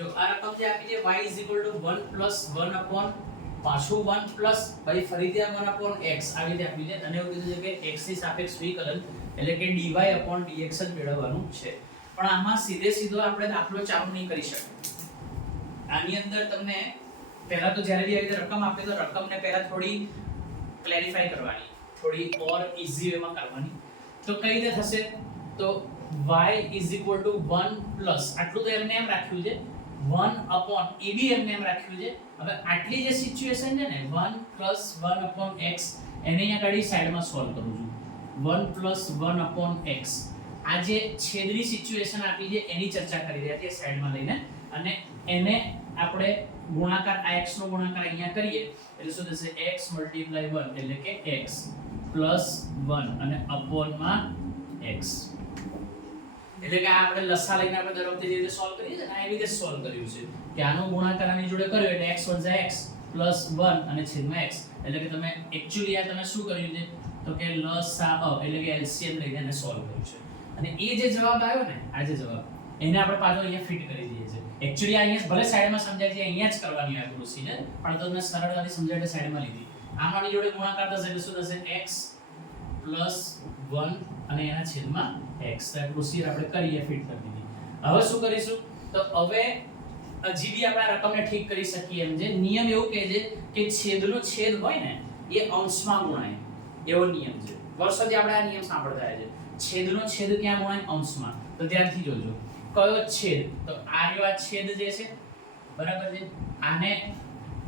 જો આ રકમ જે આપી છે y 1 + 1 upon પાછું 1 પ્લસ પછી ફરીથી આ 1 upon x આવી રીતે આપી છે અને એવું કીધું છે કે x ની સાપેક્ષ વિકલન એટલે કે dy upon dx જ મેળવવાનું છે. પણ આમાં સીધો આપણે દાખલો ચાલુ નહીં કરી શકીએ. આની અંદર તમને પહેલા તો જ્યારે બી આવી રીતે રકમ આપે તો રકમને પહેલા થોડી ક્લેરિફાઈ કરવાની, થોડી ઓર ઈઝી વેમાં કરવાની. તો કઈ રીતે થશે? તો y 1 પ્લસ આટલું તો એમને એમ રાખ્યું છે 1 upon એ બી એમને એમ રાખ્યું છે. હવે આટલી જે સિચ્યુએશન છે ને 1 + 1 upon x એને અહીંયા ગાડી સાઈડમાં સોલ્વ કરું છું. 1 + 1 upon x આ જે છેદની સિચ્યુએશન આપી છે એની ચર્ચા કરી રહ્યા છીએ સાઈડમાં લઈને અને એને આપણે ગુણાકાર આ x નો ગુણાકાર અહીંયા કરીએ એટલે શું થશે x * 1 એટલે કે x + 1 અને upon માં x એટલે કે આ આપણે લસા લઈને આપણે દર વખતે જે રીતે સોલ્વ કરીએ છીએ ને આ એવી રીતે સોલ્વ કર્યું છે કે આનો ગુણાકાર આની જોડે કર્યો એટલે x + x + 1 અને છેદમાં x એટલે કે તમે એક્ચ્યુઅલી આ તમે શું કર્યું છે તો કે લસા એટલે કે LCM લઈને એને સોલ્વ કર્યું છે અને એ જે જવાબ આવ્યો ને આ જે જવાબ એને આપણે પાછો અહીંયા ફિટ કરી દઈએ છીએ. એક્ચ્યુઅલી આ અહીંયા ભલે સાઈડમાં સમજાય છે અહીંયા જ કરવાની આ પ્રોસીજર પણ તમને સરળતાથી સમજાય એટલે સાઈડમાં લીધી. આની જોડે ગુણાકાર થશે એટલે શું થશે x + 1 અને એના છેદમાં x. તો પ્રોસીજર આપણે કરીએ ફિટ કરી દીધી. હવે શું કરીશું તો હવે હજી બી આપણે આ રકમને ઠીક કરી શકીએ એમ છે. નિયમ એવું કહે છે કે છેદનો છેદ હોય ને એ અંશમાં ગુણાય એવો નિયમ છે. વર્ષોથી આપણે આ નિયમ સાંભળતા આવ્યા છે. છેદનો છેદ ક્યાં ગુણાય? અંશમાં. તો ધ્યાનથી જોજો કયો છેદ તો આ રહ્યો આ છેદ જે છે બરાબર છે આને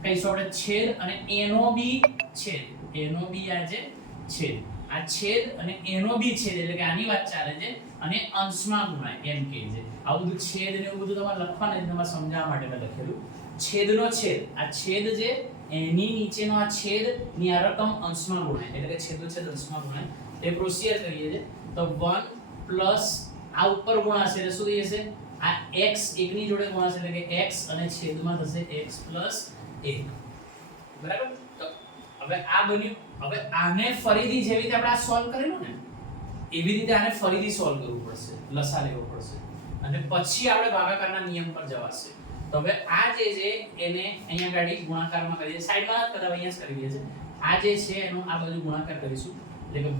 કહીશું આપણે છેદ અને એનો બી છેદ એનો બી આ જે છેદ આ છેદ અને એનો બી છેદ એટલે કે આની વાત ચાલે છે અને અંશમાં ગુણાય એમ કહે છે. આવું બધું છેદ ને એવું બધું તમારે લખવાનું છે તમારે સમજાવવા માટે મેં લખેલું. છેદનો છેદ આ છેદ જે એની નીચેનો આ છેદ ની આ રકમ અંશમાં ગુણાય એટલે કે છેદનો છેદ અંશમાં ગુણાય એ પ્રોસીજર કરીએ છે. તો 1 પ્લસ આ ઉપર ગુણાશે એટલે શું થઈ જશે આ x એકની જોડે ગુણાશે એટલે કે x અને છેદમાં થશે x + 1 બરાબર. તો હવે આ બન્યું. હવે આને ફરીથી જેવી રીતે આપણે આ સોલ્વ કરેલું ને એવી રીતે આને ફરીથી સોલ્વ કરવું પડશે, લસા લેવો પડશે અને પછી આપણે ભાગાકારના નિયમ પર જવાશે. તો હવે આ જે છે એને અહીંયા ગાડી ગુણાકારમાં કરીએ સાઈડમાં કદાચ અહીંયા જ કરી દઈએ છે. આ જે છે એનો આ બાજુ ગુણાકાર કરીશું એટલે કે y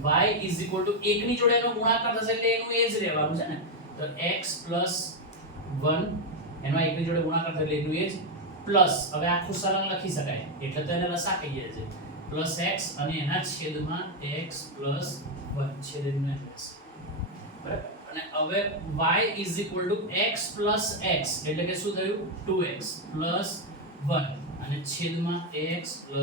= 1 ની જોડે એનો ગુણાકાર થશે એટલે એનું એ જ રહેવાનું છે ને. તો x + 1 એનો 1 ની જોડે ગુણાકાર થશે એટલે એનું એ જ પ્લસ હવે આખું સળંગ લખી શકાય એટલે તો એને લસા કહીએ છે +x અને એના છેદમાં x + 1 છેદમાં x બરાબર. અને હવે y = x + x એટલે કે શું થયું 2x + 1 અને છેદમાં x + 1.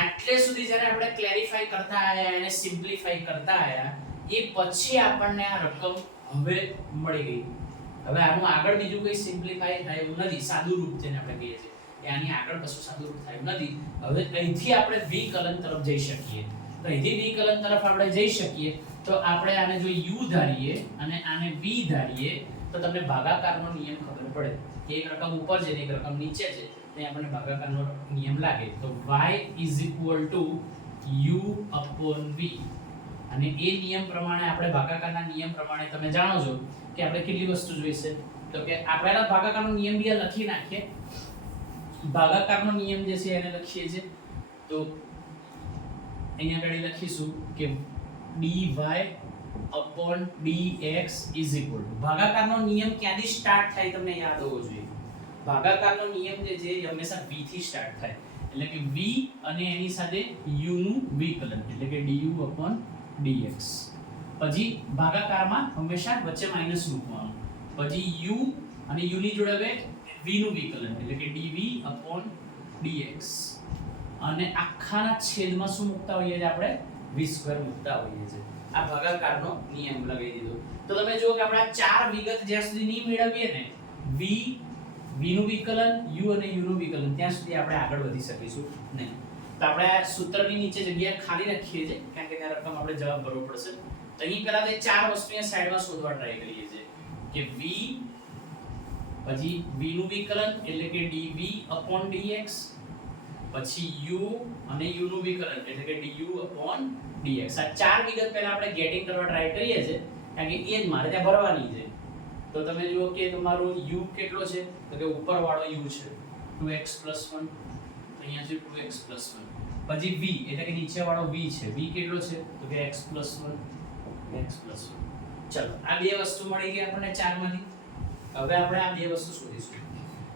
આટલે સુધી જ્યારે આપણે ક્લેરિફાઈ કરતા આયા એને સિમ્પ્લિફાઈ કરતા આયા એ પછી આપણને આ રકમ હવે મળી ગઈ. હવે આનું આગળ બીજું કંઈ સિમ્પ્લિફાઈ થાય એવું નથી. સાદું રૂપ જેને આપણે કહીએ છીએ કે આની આગળ કશું સાદું રૂપ થાય એવું નથી. હવે અહીંથી આપણે વિકલન તરફ જઈ શકીએ. તો અહીંથી વિકલન તરફ આપણે જઈ શકીએ તો આપણે આને જો u ધારીએ અને આને v ધારીએ તો તમને ભાગાકારનો નિયમ ખબર પડે કે એક રકમ ઉપર છે ને એક રકમ નીચે છે તે આપણને ભાગાકારનો નિયમ લાગે. તો y = u/v અને એ નિયમ પ્રમાણે આપણે ભાગાકારના નિયમ પ્રમાણે તમે જાણો છો કે આપણે કેટલી વસ્તુ જોઈશે તો કે આપણે ભાગાકારનો નિયમ બી લખી નાખીએ. ભાગાકારનો નિયમ જે છે એને લખીએ છે તો અહીંયા આગળ લખીશું કે dy/dx = ભાગાકારનો નિયમ ક્યાંથી સ્ટાર્ટ થાય તમને યાદ હોવો જોઈએ. ભાગાકારનો નિયમ જે છે એ હંમેશા v થી સ્ટાર્ટ થાય એટલે કે v અને એની સાથે u નું વિકલન એટલે કે du/dx. પછી ભાગાકારમાં હંમેશા વચ્ચે માઈનસ મૂકવાનું. પછી u અને u ની જોડે હવે v નું વિકલન એટલે કે dv/dx અને આખાના છેદમાં શું મૂકતા હોઈએ છીએ આપણે v² મૂકતા હોઈએ છીએ. આ ભાગાકારનો નિયમ લગાવી દીધો. તો તમે જુઓ કે આપણે આ ચાર વિગત જ્યાં સુધી નહીં મેળવીએ ને v નું વિકલન u અને u નું વિકલન ત્યાં સુધી આપણે આગળ વધી શકીશું નહીં. તો આપણે આ સૂત્રની નીચે જગ્યા ખાલી રાખીએ છીએ કારણ કે ત્યાં રકમ આપણે જવાબ ભરવો પડશે. તો અહીં પહેલા તે ચાર વસ્તુને સાઈડમાં શોધવા ટ્રાય કરીએ છીએ કે v પછી v નું વિકલન એટલે કે dv/dx પછી u અને u નું વિકલન એટલે કે du/dx. આ ચાર વિગત પહેલા આપણે ગેટિંગ કરવા ટ્રાય કરીએ છીએ કારણ કે એ જ મારે ત્યાં ભરવાની છે. તો તમે જુઓ કે તમારો u કેટલો છે તો કે ઉપરવાળો u છે 2x + 1 અહીંયા છે 2x + 1 પછી v એટલે કે નીચેવાળો v છે v કેટલો છે તો કે x + 1 x + 1 ચલો આ બે વસ્તુ મળી ગઈ આપણને ચારમાંથી હવે આપણે આ બે વસ્તુ શોધીશું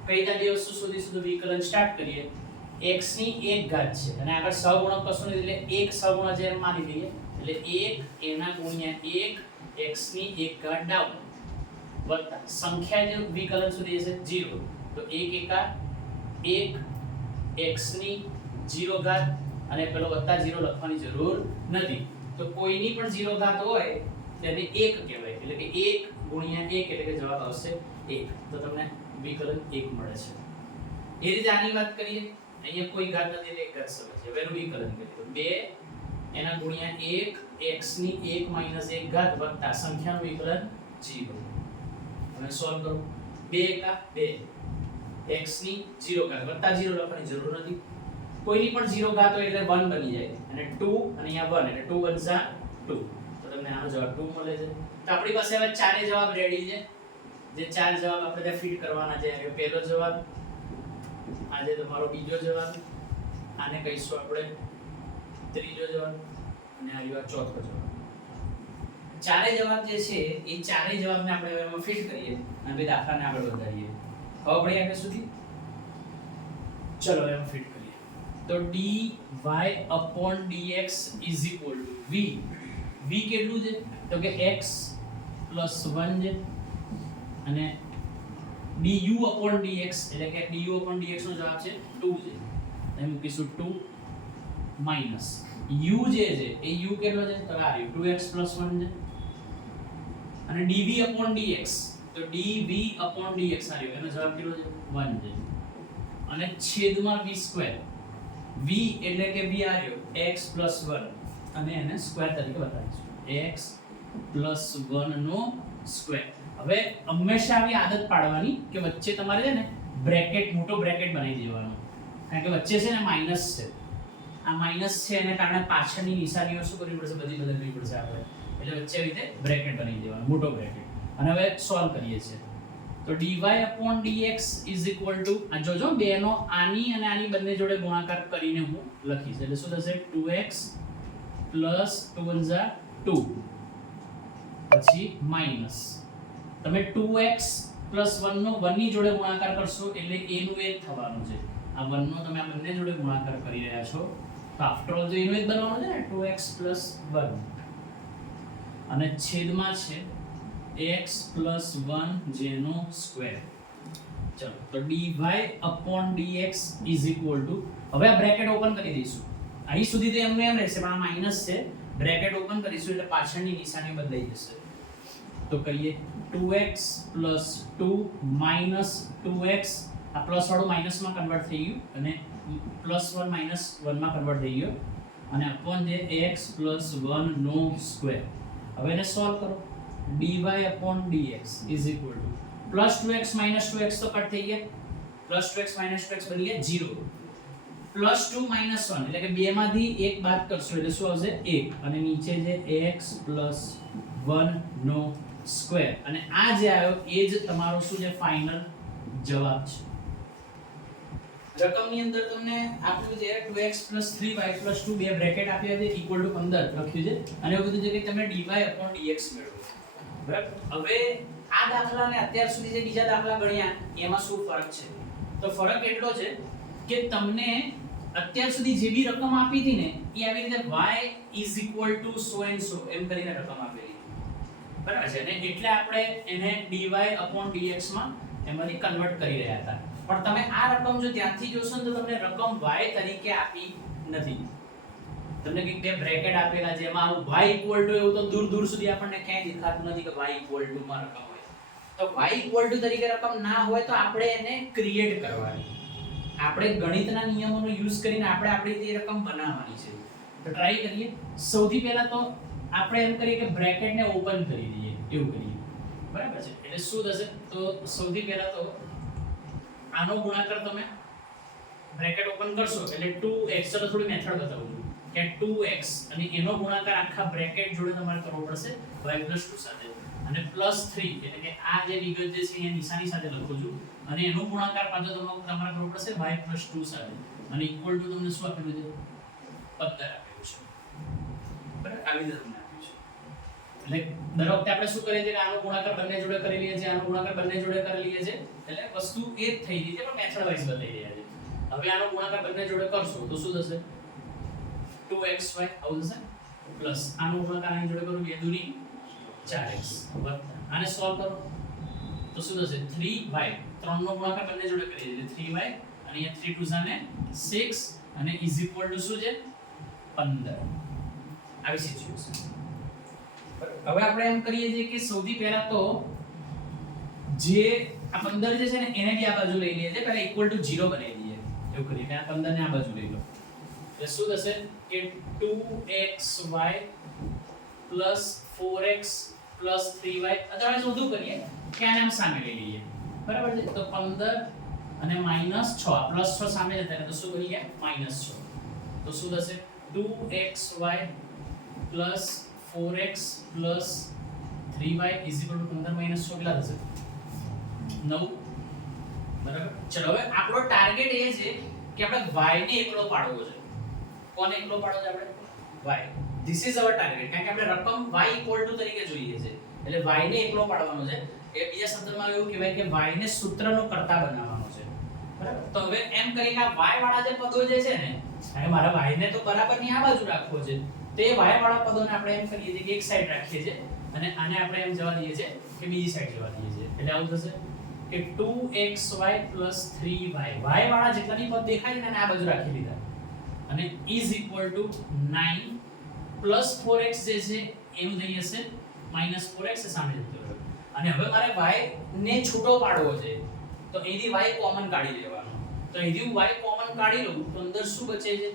કઈ બે વસ્તુ શોધીશું તો વિકલન સ્ટાર્ટ કરીએ x ની 1 ઘાત છે અને આગળ સહગુણક કશું નથી એટલે 1 સહગુણક જે માની લઈએ એટલે 1 એના ગુણ્યા 1 x ની 1 ઘાત ડાઉન વત્તા સંખ્યા જે વિકલન સુધી છે 0 તો 1 એકા 1 x ની 0 ઘાત અને પેલો વત્તા 0 લખવાની જરૂર નથી તો કોઈની પણ 0 ઘાત હોય તેને 1 કહેવાય એટલે કે 1 ગુણ્યા 1 એટલે કે જવાબ આવશે 1 તો તમને વિકલન 1 મળે છે એ રીતે આની વાત કરીએ અહીંયા કોઈ ઘાત નથી એટલે 1 ઘાત સમજે હવે એનું વિકલન કરીએ તો 2 એના ગુણ્યા 1 x ની 1 - 1 ઘાત વત્તા સંખ્યાનું વિકલન 0 હવે સોલ્વ કરો 2 એકા 2 x ની 0 ઘાત વત્તા 0 લખવાની જરૂર નથી કોઈની પણ 0 ઘાત હોય એટલે 1 બની જાય અને 2 અને અહીંયા 1 એટલે 2 બનશે 2 તો તમને આનો જવાબ 2 મળે છે તો આપણી પાસે હવે ચારે જવાબ રેડી છે જે ચાર જવાબ આપણે ત્યાં ફિટ કરવાના છે કે પહેલો જવાબ આજે તમારો બીજો જવાબ આને કહીશું આપણે ત્રીજો જવાબ અને આ રહ્યો ચોથો જવાબ ચારે જવાબ જે છે એ ચારે જવાબને આપણે હવે એમાં ફિટ કરીએ અને બે દાખલાને આગળ વધારીએ ખબર પડી આગળ સુધી ચલો એમાં ફિટ કરીએ તો dy/dx = v v કેટલું છે તો કે x + 1 છે અને du/dx એટલે કે du/dx નો જવાબ છે 2 છે અહીં મૂકીશું 2 માઈનસ u જે છે એ u કેટલો છે તો આ રહ્યો 2x + 1 છે અને dv/dx તો dv/dx આ રહ્યો એનો જવાબ કેટલો છે 1 છે અને છેદમાં v². v એટલે કે v આ રહ્યો x + 1 અને એને સ્ક્વેર તરીકે બતાવીશું x + 1 નો સ્ક્વેર. હવે હંમેશા આવી આદત પાડવાની કે વચ્ચે તમારે છે ને બ્રેકેટ મોટો બ્રેકેટ બનાવી દેવાનો કારણ કે વચ્ચે છે ને માઈનસ છે આ માઈનસ છે એને કારણે પાછળની નિશાનીઓ શું કરવી પડશે બધી બદલવી પડશે આપણે એટલે વચ્ચે આવી રીતે બ્રેકેટ બનાવી દેવાનો મોટો બ્રેકેટ અને હવે સોલ્વ કરીએ છીએ તો dy/dx = આ જોજો બેનો આની અને આની બંને જોડે ગુણાકાર કરીને હું લખીશ એટલે શું થશે 2x + 2 * 2 પછી માઈનસ તમે 2x + 1 નો 1 ની જોડે ગુણાકાર કરશો એટલે a નું 1 થવાનું છે આ 1 નો તમે આ બંને જોડે ગુણાકાર કરી રહ્યા છો તો આફ્ટર ઓલ તો a નું 1 બનવાનું છે ને 2x + 1 અને છેદમાં છે x + 1 જેનો સ્ક્વેર. ચલો તો dy/dx = હવે આ બ્રેકેટ ઓપન કરી દઈશું અહીં સુધી તો એમનું એમ રહેશે પણ આ માઈનસ છે બ્રેકેટ ઓપન કરીશું એટલે પાછળની નિશાની બદલાઈ જશે તો કહીએ 2x + 2 - 2x આ પ્લસ વાળું માઈનસમાં કન્વર્ટ થઈ ગયું અને +1 - 1 માં કન્વર્ટ થઈ ગયો અને અપોન જે x + 1 નો સ્ક્વેર. હવે એને સોલ્વ કરો dy/dx = +2x - 2x તો કટ થઈ ગયા +2x - 2x બની ગયા 0 +2 - 1 એટલે કે બે માંથી એક બાદ કરશો એટલે શું આવશે 1 અને નીચે જે x + 1 નો સ્ક્વેર અને આ જે આવ્યો એ જ તમારો શું છે ફાઇનલ જવાબ છે. રકમની અંદર તમને આપ્યું છે 2x + 3y + 2 બે બ્રેકેટ આપ્યા છે = 15 લખ્યું છે અને એવું બધું છે કે તમે dy/dx મેળવો બરાબર. હવે આ દાખલાને અત્યાર સુધી જે બીજા દાખલા ગણ્યા એમાં શું ફરક છે તો ફરક એટલો છે કે તમને અત્યાર સુધી જે બી રકમ આપી હતી ને એ આવી રીતે y = so and so એમ કરીને રકમ આપેલી બરાબર છે અને એટલે આપણે એને dy/dx માં એમાંથી કન્વર્ટ કરી રહ્યા હતા પણ તમે આ રકમ જો ત્યાંથી જોશો ને તો તમને રકમ y તરીકે આપી નથી તમને કંઈક બે બ્રેકેટ આપેલા છે એમાં y = એવું તો દૂર દૂર સુધી આપણને ક્યાંય દેખાતું નથી કે y = માં રકમ હોય તો y = તરીકે રકમ ના હોય તો આપણે એને ક્રિએટ કરવાની આપણે ગણિતના નિયમોનો યુઝ કરીને આપણે આપણી તે રકમ બનાવવાની છે તો ટ્રાય કરીએ. સૌથી પહેલા તો આપણે એમ કરીએ કે બ્રેકેટને ઓપન કરી દઈએ એવું કરીએ બરાબર છે એટલે શું થશે તો સૌથી પહેલા તો આનો ગુણાકાર તમે બ્રેકેટ ઓપન કરશો એટલે 2x ચલો થોડી મેથડ બતાવું છું કે 2x અને એનો ગુણાકાર આખા બ્રેકેટ જોડે તમારે કરવો પડશે y + 2 સાથે અને +3 એટલે કે આ જે વિગત જે છે અહીંયા નિશાની સાથે લખું છું અને એનો ગુણાકાર પાછો તમારે કરવો પડશે y + 2 સાથે અને ઇક્વલ ટુ તમને શું આપેલું છે 15 આપેલું છે બરાબર આવી રીતે તમને આપ્યું છે એટલે દર વખતે આપણે શું કરીએ છીએ કે આનો ગુણાકાર બંને જોડે કરી લઈએ છીએ આનો ગુણાકાર બંને જોડે કરી લઈએ છીએ એટલે વસ્તુ એ જ થઈ રહી છે પણ મેથડ વાઇઝ બતાવી રહ્યા છે હવે આનો ગુણાકાર બંને જોડે કરશો તો શું થશે 2xy આવું થશે પ્લસ આનો ગુણાકાર આની જોડે કરું 2 દૂની 4x વત્તા આને સોલ્વ કરો તો શું થશે 3y 3 નો ગુણાકાર બંને જોડે કરીએ એટલે 3y અને અહીંયા 3 2 ને 6 અને ઇઝ ઇક્વલ ટુ શું છે 15 આવી સિચ્યુએશન હવે આપણે એમ કરીએ છીએ કે સૌથી પહેલા તો જે આ 15 જે છે ને એને બી આ બાજુ લઈ લઈએ છે પહેલા ઇક્વલ ટુ 0 બનાવી દઈએ એવું કરીએ કે આ 15 ને આ બાજુ લઈ લો એટલે શું થશે કે 2xy 4x 3y અથવા શોધું કરીએ કે આને આમ સામે લઈ લઈએ બરાબર છે તો 15 અને -6 +6 સામે જતા રહે તો શું કરીએ -6 તો શું થશે 2xy 4x 3y 15 - 6 કેટલા થશે 9 બરાબર ચલો હવે આપણો ટાર્ગેટ એ છે કે આપણે y ને એકલો પાડવો છે કોને એકલો પાડવો છે આપણે y this is our target કારણ કે આપણે રકમ y = તરીકે જોઈએ છે એટલે y ને એકલો પાડવાનો છે એ બીજા શબ્દમાં એવું કહેવાય કે y ને સૂત્રનો કર્તા બનાવવાનો છે બરાબર તો હવે એમ કરી કે આ y વાળા જે પદો જે છે ને અને મારા y ને તો બરાબર ની આ બાજુ રાખવો છે તો એ y વાળા પદોને આપણે એમ કરીએ છીએ કે એક સાઈડ રાખીએ છીએ અને આને આપણે એમ જવા દઈએ છીએ કે બીજી સાઈડ જવા દઈએ છીએ એટલે આવું થશે કે 2xy 3y y વાળા જેટલાની પદ દેખાય છે ને આ બાજુ રાખી લીધા અને is equal to 9 plus 4x જે છે એનું થઈ જશે -4x સામે જતો રહ્યો અને હવે મારે y ને છૂટો પાડવો છે તો અહીંથી y કોમન કાઢી લેવાનો તો અહીંથી હું y કોમન કાઢી લઉં તો અંદર શું બચે છે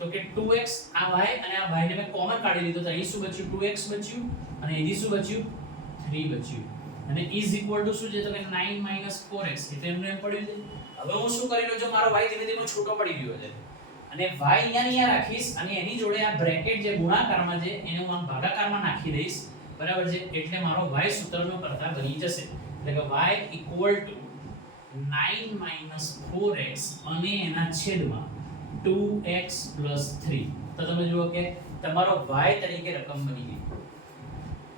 તો કે 2x આ y અને આ y ને મેં કોમન કાઢી લીધો તો અહીં શું બચ્યું 2x બચ્યું અને અહીંથી શું બચ્યું 3 બચ્યું અને ઇઝ ઇક્વલ ટુ શું છે તો કે 9 - 4x એટલે એમને એમ પડ્યું છે હવે હું શું કરી રહ્યો છું મારો y ધીમે ધીમે છૂટો પડી ગયો છે અને y અહીંયા રાખીશ અને એની જોડે આ બ્રેકેટ જે ગુણાકારમાં છે એને હું આમ ભાગાકારમાં નાખી દઈશ બરાબર છે એટલે મારો y સૂત્રનો કર્તા બની જશે એટલે કે y = 9 - 4x અને એના છેદમાં 2x + 3 તો તમે જુઓ કે તમારો y તરીકે રકમ બની ગઈ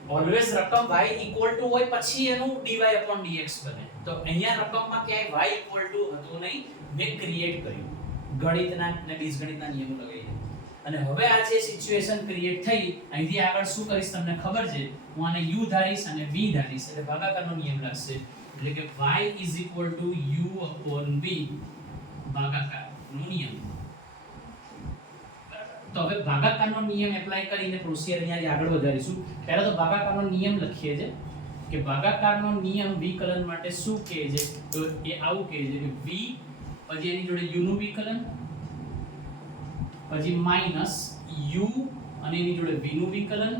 ઓલવેઝ રકમ y = હોય પછી એનું dy/dx બને તો અહીંયા રકમમાં ક્યાંય y = હતું નહીં મેં ક્રિએટ કર્યું ગણિતના અને બીજગણિતના નિયમો લગાવીને અને હવે આ જે સિચ્યુએશન ક્રિએટ થઈ અહીંથી આગળ શું કરીશ તમને ખબર છે હું આને u ધારીશ અને v ધારીશ એટલે ભાગાકારનો નિયમ લાગશે એટલે કે y = u/v ભાગાકારનો નિયમ તો હવે ભાગાકારનો નિયમ એપ્લાય કરીને પ્રોસિજર અહીંયા આગળ વધારીશું પહેલા તો ભાગાકારનો નિયમ લખીએ છે કે ભાગાકારનો નિયમ વિકલન માટે શું કહે છે તો એ આવું કહે છે કે v પછી એની જોડે u નું વિકલન પછી માઈનસ u અને એની જોડે v નું વિકલન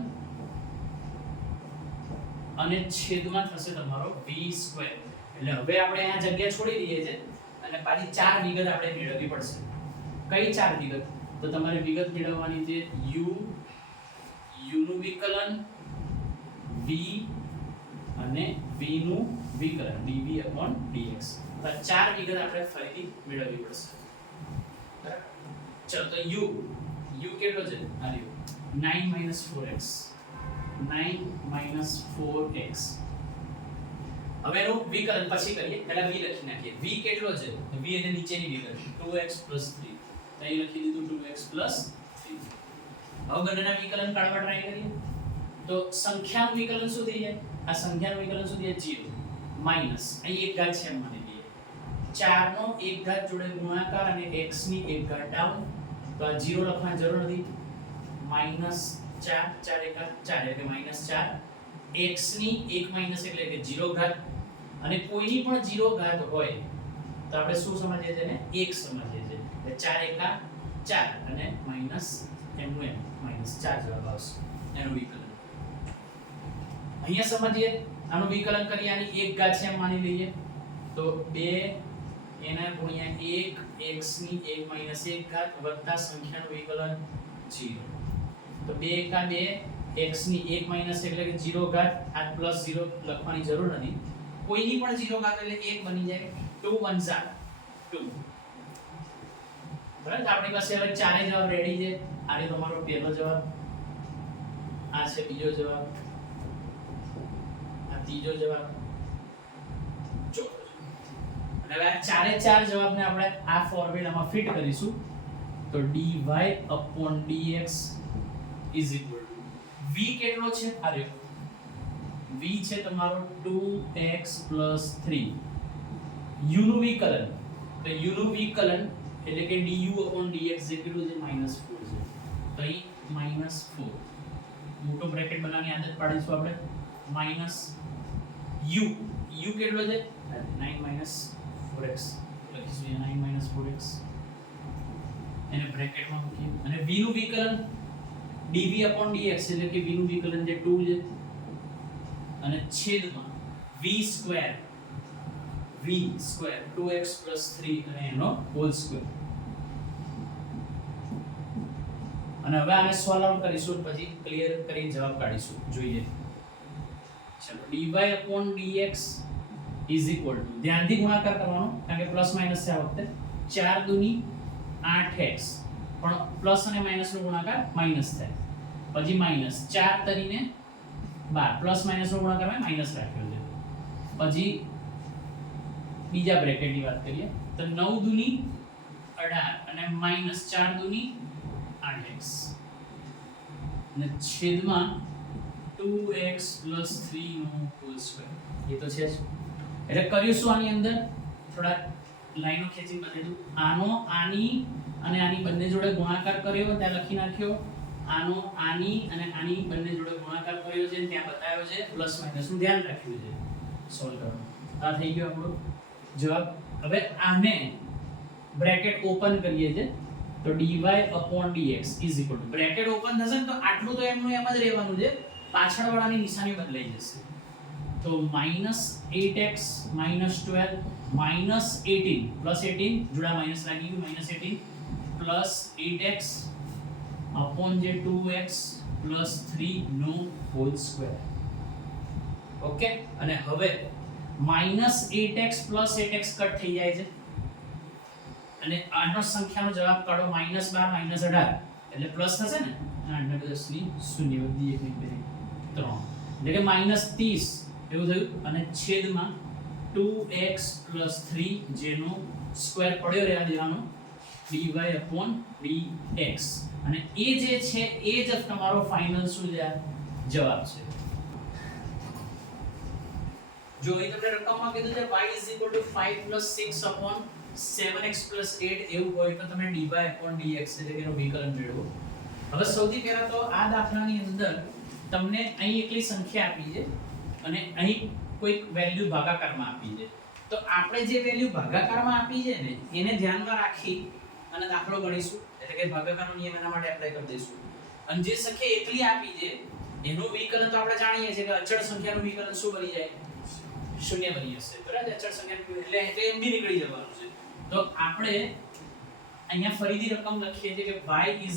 અને છેદમાં થશે તમારો v² એટલે હવે આપણે આ જગ્યા છોડી દઈએ છે અને પાછી ચાર વિગત આપણે મેળવવી પડશે કઈ ચાર વિગત તો તમારે વિગત મેળવવાની છે u નું વિકલન v અને v નું વિકલન dv/dx તો ચાર વિગત આપણે ફરીથી મેળવવી પડશે બરાબર ચલો તો u કેટલો છે આ લ્યો 9 - 4x 9 - 4x હવે એનું વિકલન પછી કરીએ પહેલા v લખી નાખીએ v કેટલો છે તો v એટલે નીચેની વિગત 2x + 3 તો અહીં લખી દીધું 2x + 3 હવે બંનેના વિકલન કાઢવા ટ્રાય કરીએ તો સંખ્યાનું વિકલન શું થઈ જાય આ સંખ્યાનું વિકલન શું થઈ જાય 0 માઈનસ અહીં એક ઘાત છે એમ માની લઈએ 4 નો એક ઘાત જોડે ગુણાકાર અને x ની એક ઘાત ડાઉન તો આ 0 લખવાની જરૂર નથી -4 4 * 4 એટલે -4 x ની 1 માઈનસ એટલે કે 0 ઘાત અને કોઈની પણ 0 ઘાત હોય તો આપણે શું સમજીએ છીએ ને 1 સમજીએ છીએ એટલે 4 * 4 અને માઈનસ એમનું એમ -4 જવાબ આવશે એનું વિકલન અહીંયા સમજીએ આનું વિકલન કરી આની એક ઘાત છે એમ માની લઈએ તો 2 એના ગુણ્યા 1 x ની 1 - 1 ઘાત વત્તા સંખ્યાનું વિકલન 0 તો 2 * 2 x ની 1 માઈનસ એટલે કે 0 ઘાત આ પ્લસ 0 લખવાની જરૂર નથી, કોઈની પણ 0 ઘાત એટલે 1 બની જાય, 2 1 2 બરાબર. આપણી પાસે હવે ચારે જવાબ રેડી છે. આ છે તમારો પહેલો જવાબ, આ છે બીજો જવાબ, આ ત્રીજો જવાબ, ચોથો જવાબ. અને હવે આ ચારે ચાર જવાબને આપણે આ ફોર્મ્યુલામાં ફિટ કરીશું. તો dy dx is equal to v કેટલો છે? આ રહ્યો v છે તમારો 2x 3, u નું વિકલન, તો u નું વિકલન એટલે કે du dx જે કેટલું છે? -4 છે. તો અહીં -4 મોટો બ્રેકેટ બનાવવાની આદત પાડીશું આપણે. માઈનસ u કેટલો છે? 9 4x લખીશું, 9 4x એને બ્રેકેટમાં મૂકીએ. અને v નું વિકલન dv dx એટલે કે v નું વિકલન જે 2 છે અને છેદમાં v² 2x 3 અને એનો હોલ સ્ક્વેર. અને હવે આને સોલ્વ આઉટ કરીશું, પછી ક્લિયર કરી જવાબ કાઢીશું. જોઈએ ચલો, dy dx is equal to, ધ્યાનથી ગુણાકાર કરવાનો કારણ કે પ્લસ માઈનસ છે આ વખતે. 4 દુની 8x, પણ પ્લસ અને માઈનસ નો ગુણાકાર માઈનસ થાય, પછી માઈનસ 4 તરીને 12, પ્લસ માઈનસ નો ગુણાકાર મેં માઈનસ રાખ્યો છે. પછી બીજા બ્રેકેટની વાત કરીએ તો 9 દુની 18 અને માઈનસ 4 દુની 8x અને છેદમાં 2x 3 નો હોલ સ્ક્વેર. એ તો છે જ. એટલે કર્યું શું આની અંદર? થોડા લાઈનો ખેંચી બતાવ્યું. આનો આની અને આની બંને જોડે ગુણાકાર કર્યો, ત્યાં લખી નાખ્યો. આનો આની અને આની બંને જોડે ગુણાકાર કર્યો છે, ત્યાં બતાવ્યો છે. પ્લસ માઈનસ નું ધ્યાન રાખ્યું છે સોલ્વ કરવાનું. આ થઈ ગયો આપણો જવાબ. હવે આને બ્રેકેટ ઓપન કરીએ છે, તો dy dx is equal to, bracket open થશે ને તો આટલું તો એમનું એમ જ રહેવાનું છે, પાછળવાળાની નિશાની બદલાઈ જશે. તો -8x -12 -18 +18 જોડા માઈનસ લાગી ગયું, -18 +8x upon જે 2x 3 નો હોલ સ્ક્વેર. ઓકે. અને હવે -8x + 8x કટ થઈ જાય છે અને આનો સંખ્યાનો જવાબ કાઢો. -12 -18 એટલે પ્લસ થશે ને, 8 10 ની 0 વધી 1 ની 3 એટલે કે -30 એવું થયું. અને છેદમાં 2x 3 જેનો સ્ક્વેર પડ્યો રહેવા દેવાનો, dy dx. અને એ જે છે એ જ તમારો ફાઇનલ શું છે? જવાબ છે. જો અહીં તમને રકમમાં કીધું છે y 5 + 6 7x + 8 એવું હોય તો તમે dy dx એટલે કે એનો વિકલન મેળવો. હવે સૌથી પહેલા તો આ દાખલાની અંદર તમને અહીં એકલી સંખ્યા આપી છે અને અહીં કોઈક વેલ્યુ ભાગાકારમાં આપી છે. તો આપણે જે વેલ્યુ ભાગાકારમાં આપી છે ને એને ધ્યાનમાં રાખી અને દાખલો ગણીશું, એટલે કે ભાગાકારનો નિયમ એના માટે એપ્લાય કરી દઈશું. અને જે સંખ્યા એકલી આપી છે એનું વિકલન તો આપણે જાણીએ છીએ કે અચળ સંખ્યાનું વિકલન શું બની જાય? 0 બની જશે. બરાબર? અચળ સંખ્યાનું એટલે તો એમ બી નીકળી જવાનું છે. તો આપણે અહીંયા ફરીથી રકમ લખીએ છીએ કે y =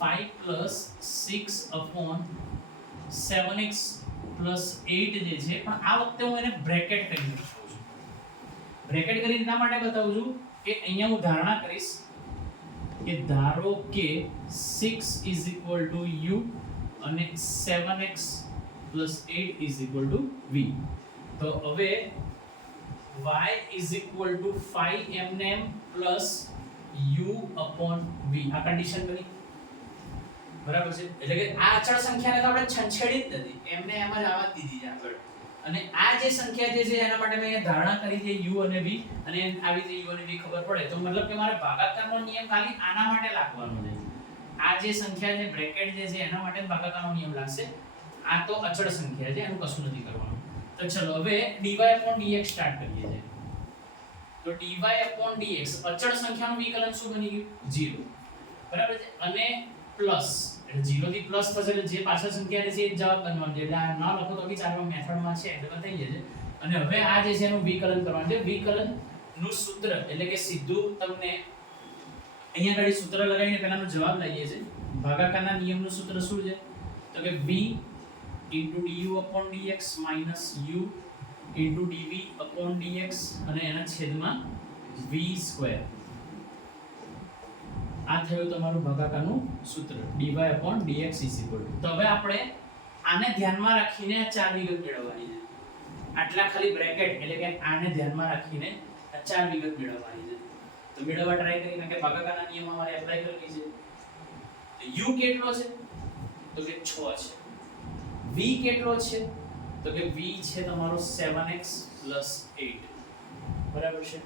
5 + 6 / 7x + 8 જે છે, પણ આ વખતે હું એને બ્રેકેટ કરીને બતાવું છું. બ્રેકેટ કરીને એટલા માટે બતાવું છું કે અહીંયા હું ધારણા કરીશ કે ધારો કે 6 = u અને 7x + 8 = v. તો હવે y = 5mm + u/v. આ કન્ડિશન બની. બરાબર છે? એટલે કે આ અચળ સંખ્યાને તો આપણે છંછેડી જ નથી, એમને એમ જ આવવા દીધી છે આગળ. અને આ જે સંખ્યા જે છે એના માટે મેં અહીંયા ધારણા કરી છે u અને v, અને આવી રીતે u અને v ખબર પડે તો મતલબ કે મારે ભાગાકારનો નિયમ ખાલી આના માટે લાગવાનો છે. આ જે સંખ્યા છે બ્રેકેટ જે છે એના માટે ભાગાકારનો નિયમ લાગશે. આ તો અચળ સંખ્યા છે, એનું કશું નથી કરવાનું. તો ચલો હવે dy dx સ્ટાર્ટ કરીએ છીએ. તો dy dx અચળ સંખ્યાનું વિકલન શું બની ગયું? 0. બરાબર છે? અને પ્લસ એટલે 0 થી પ્લસ થશે એટલે જે પાછળ સંખ્યા છે એ જ જવાબ બનવાનો છે. એટલે આ ન લખો તો બી ચાલવા મેથડમાં છે એટલે બતાઈ જશે. અને હવે આ જે છે એનું વિકલન કરવાનું છે. વિકલન નું સૂત્ર એટલે કે સીધું તમને અહીંયા આગળ સૂત્ર લગાવીને પહેલાનો જવાબ લઈએ છે. ભાગાકારના નિયમનું સૂત્ર શું છે? તો કે v du upon dx minus u dv upon dx અને એના છેદમાં v સ્ક્વેર. આ થયું તમારું ભાગાકારનું સૂત્ર dy upon dx is equal to. તો હવે આપણે આને ધ્યાનમાં રાખીને આ ચાર વિગત મેળવવાની છે. આટલા ખાલી બ્રેકેટ એટલે કે આને ધ્યાનમાં રાખીને આ ચાર વિગત મેળવવાની છે. તો મેળવવા ટ્રાય કરી કારણ કે ભાગાકારના નિયમ અમારે એપ્લાય કરેલી છે. તો u કેટલો છે તો કે 6 છે. v કેટલો છે તો કે v છે તમારો 7x 8 બરાબર છે.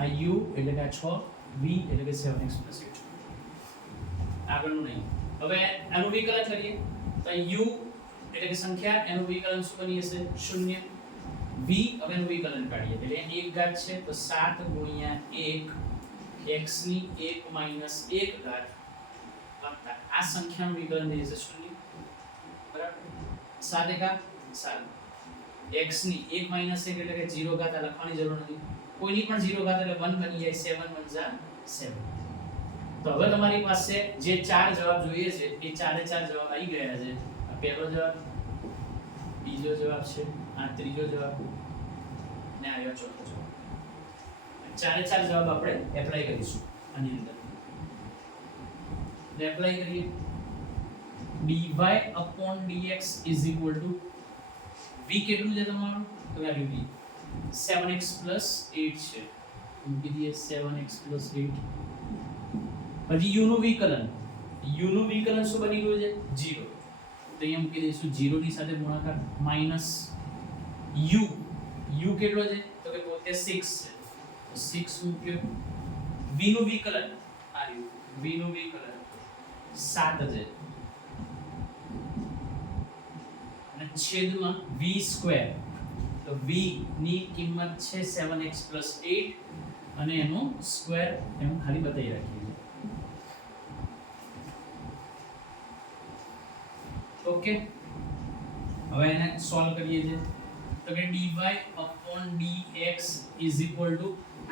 આ u એટલે કે આ 6 v એટલે કે 7x 8 આગળનું નહીં. હવે આનું વિકલન કરીએ તો u એટલે કે સંખ્યા એનું વિકલન શું બની હશે 0. v હવે એનું વિકલન કાઢીએ એટલે 1 ઘાત છે તો 7 ગુણ્યા 1 x ની 1 માઈનસ 1 ઘાત વત્તા આ સંખ્યાનું વિકલન થઈ જશે 0 બરાબર. 7 એકા 7 x ની 1 માઈનસ 1 એટલે કે 0 ઘાત લખવાની જરૂર નથી. કોઈની પણ 0 ઘાત એટલે 1 બની જાય 7 1 જા 7. તો હવે તમારી પાસે જે ચાર જવાબ જોઈએ છે એ ચારે ચાર જવાબ આવી ગયા છે. આ પહેલો જવાબ, બીજો જવાબ છે, આ ત્રીજો જવાબ ને આ ચોથો જવાબ. ચારે ચાર જવાબ આપણે એપ્લાય કરીશું આની અંદર. એપ્લાય કરીએ dy upon dx is equal to v કેટલું છે તમારું તો વેલ્યુ v 7x 8 છે. મૂકી દઈએ 7x 8. પછી u નું વિકલન, u નું વિકલન શું બની ગયું છે 0. તો અહીંયા મૂકી દઈશું 0 ની સાથે ગુણાકાર માઈનસ u કેટલો છે તો કે પોતે 6 છે તો 6 મૂક્યો. v નું વિકલન આ રહ્યું, v નું વિકલન 7 છે અને છેદમાં v સ્ક્વેર. તો v ની કિંમત છે 7x 8 અને એનો સ્ક્વેર એમ ખાલી બતાવી રાખીએ. ઓકે, હવે એને સોલ્વ કરીએ છીએ તો કે dy upon dx is equal to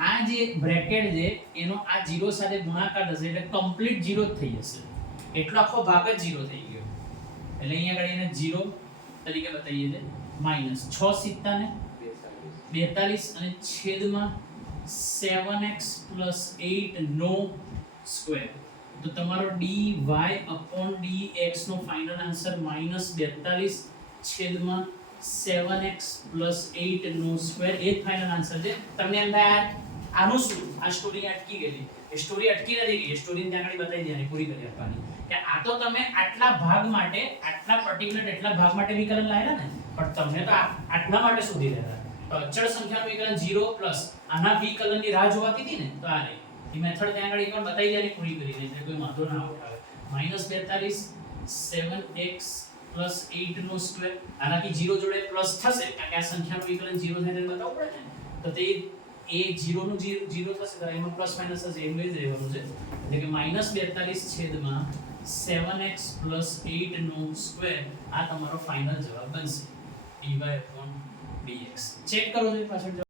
આ જે બ્રેકેટ છે એનો આ 0 સાથે ગુણાકાર થશે એટલે કમ્પ્લીટ 0 જ થઈ જશે. એટલો આખો ભાગ જ 0 થઈ ગયો એટલે અહીંયા આગળ એને 0 તરીકે બતાવીએ છે માઈનસ 6 સિત્તા ને 42 અને છેદમાં 7x 8 નો સ્ક્વેર. તો તમારો dy upon dx નો ફાઇનલ આન્સર -42 છેદમાં 7x 8 નો સ્ક્વેર એ ફાઇનલ આન્સર છે. તમને એમ થાય આનું શું આ સ્ટોરી અટકી ગઈ. એ સ્ટોરી અટકી નથી ગઈ, સ્ટોરી ત્યાં આગળ બતાવી દેવાની, પૂરી કરી આપવાની કે આ તો તમે આટલા ભાગ માટે આટલા પર્ટિક્યુલર એટલા ભાગ માટે વિકલન લાવ્યા ને, પણ તમને તો આટલા માટે શોધી લેતા. તો અચળ સંખ્યાનું વિકલન 0 આના વિકલનની રાહ જોવાતી હતી ને તો આ રહી. એ મેથડ ત્યાં આગળ એકવાર બતાવી દેવાની, પૂરી કરી દે એટલે કોઈ વાંધો ના ઉઠાવે. -42 7x 8 નો સ્ક્વેર આનાથી 0 જોડે પ્લસ થશે કારણ કે આ સંખ્યાનું વિકલન 0 થાય એટલે બતાવવું પડે ને. તો તે એ 0 નું 0 થશે તો એમાં પ્લસ માઈનસ થશે એમ જ રહેવાનું છે. એટલે કે -42 છેદમાં 7x 8 નો સ્ક્વેર આ તમારો ફાઇનલ જવાબ બનશે dy upon dx. ચેક કરો છો પાછળ.